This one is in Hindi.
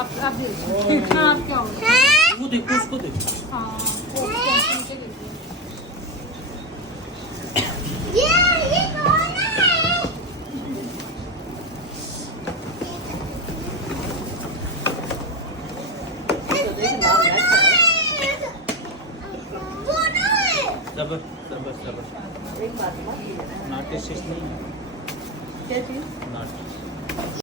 आप दे दो। हाँ आप क्या हो? वो देखो, उसको देखो। हाँ वो नीचे देखिए। ये कौन है? सबर सबर सबर। एक बात नाट्य शेष नहीं है। क्या चीज? नाट्य